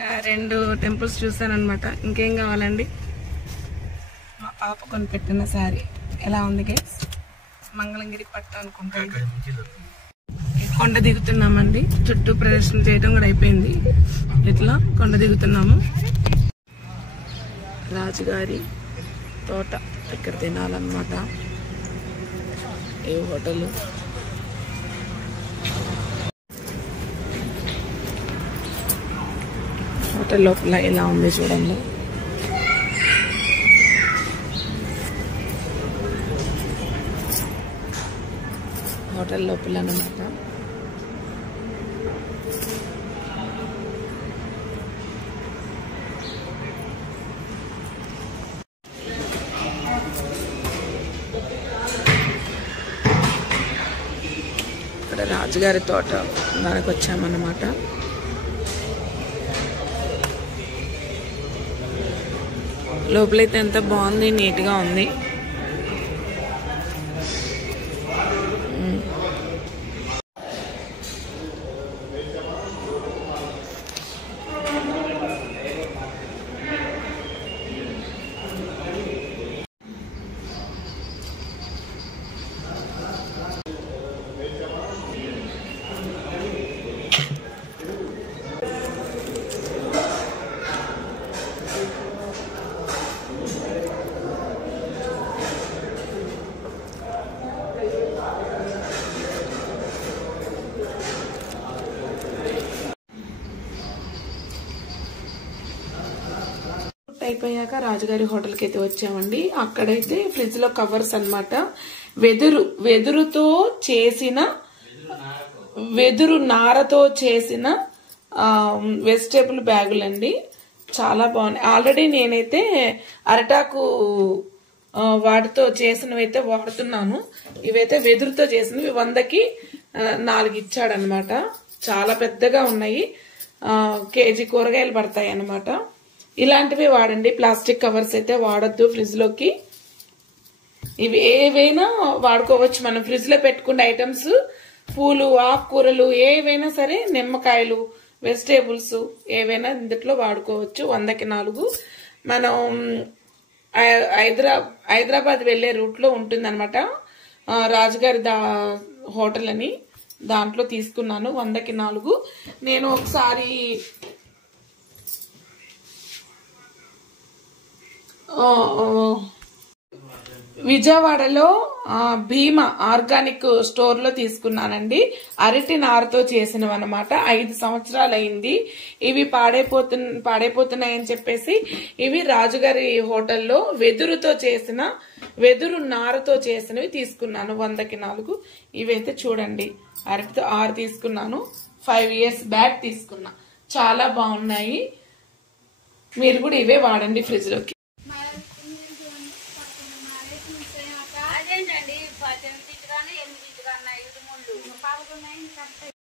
2 temples చూసానన్నమాట. ఇంకేం కావాలండి? మా పాప కొనిపెట్టిన శారీ ఎలా ఉంది గైస్? మంగళగిరి పట్టు అనుకుంటా. కొండ దిగుతున్నామండి. చుట్టూ ప్రదర్శన చేయడం కూడా అయిపోయింది. ఇట్లా కొండ దిగుతున్నాము. రాజుగారి తోట ఇక్కడ తినాలన్నమాట. ఏ హోటల్? హోటల్ లోపల ఎలా ఉంది చూడండి. హోటల్ లోపల అన్నమాట. ఇక్కడ రాజుగారి తోట దానికి వచ్చామన్నమాట. లోపలైతే ఎంత బాగుంది, నీట్గా ఉంది. అయిపోయాక రాజుగారి హోటల్కి అయితే వచ్చామండి. అక్కడైతే ఫ్రిడ్జ్ లో కవర్స్ అన్నమాట. వెదురు నారతో చేసిన వెజిటేబుల్ బ్యాగులండి. చాలా బాగున్నాయి. ఆల్రెడీ నేనైతే అరటాకు వాటితో చేసినవి అయితే వాడుతున్నాను. ఇవైతే వెదురుతో చేసినవి 100కి 4 ఇచ్చాడనమాట. చాలా పెద్దగా ఉన్నాయి. కేజీ కూరగాయలు పడతాయి అన్నమాట. ఇలాంటివి వాడండి. ప్లాస్టిక్ కవర్స్ అయితే వాడొద్దు ఫ్రిడ్జ్ లోకి. ఇవి ఏవైనా వాడుకోవచ్చు. మనం ఫ్రిడ్జ్ లో పెట్టుకునే ఐటమ్స్, పూలు, ఆకుకూరలు ఏవైనా సరే, నిమ్మకాయలు, వెజిటేబుల్స్ ఏవైనా ఇందులో వాడుకోవచ్చు. 100కి 4. మనం హైదరాబాద్ వెళ్లే రూట్ లో ఉంటుందన్నమాట రాజుగారి హోటల్ అని. దాంట్లో తీసుకున్నాను 100కి 4. నేను ఒకసారి విజయవాడలో భీమా ఆర్గానిక్ స్టోర్ లో తీసుకున్నానండి. అరటి నారతో చేసినవి అనమాట. 5 సంవత్సరాలు అయింది. ఇవి పాడైపోతున్నాయని చెప్పేసి ఇవి రాజుగారి హోటల్లో వెదురు నారతో చేసినవి తీసుకున్నాను 100కి 4. ఇవైతే చూడండి, అరటితో 6 తీసుకున్నాను. 5 years బ్యాక్ తీసుకున్నా. చాలా బాగున్నాయి. మీరు కూడా ఇవే వాడండి ఫ్రిడ్జ్ లోకి. అదేంటండి 8 8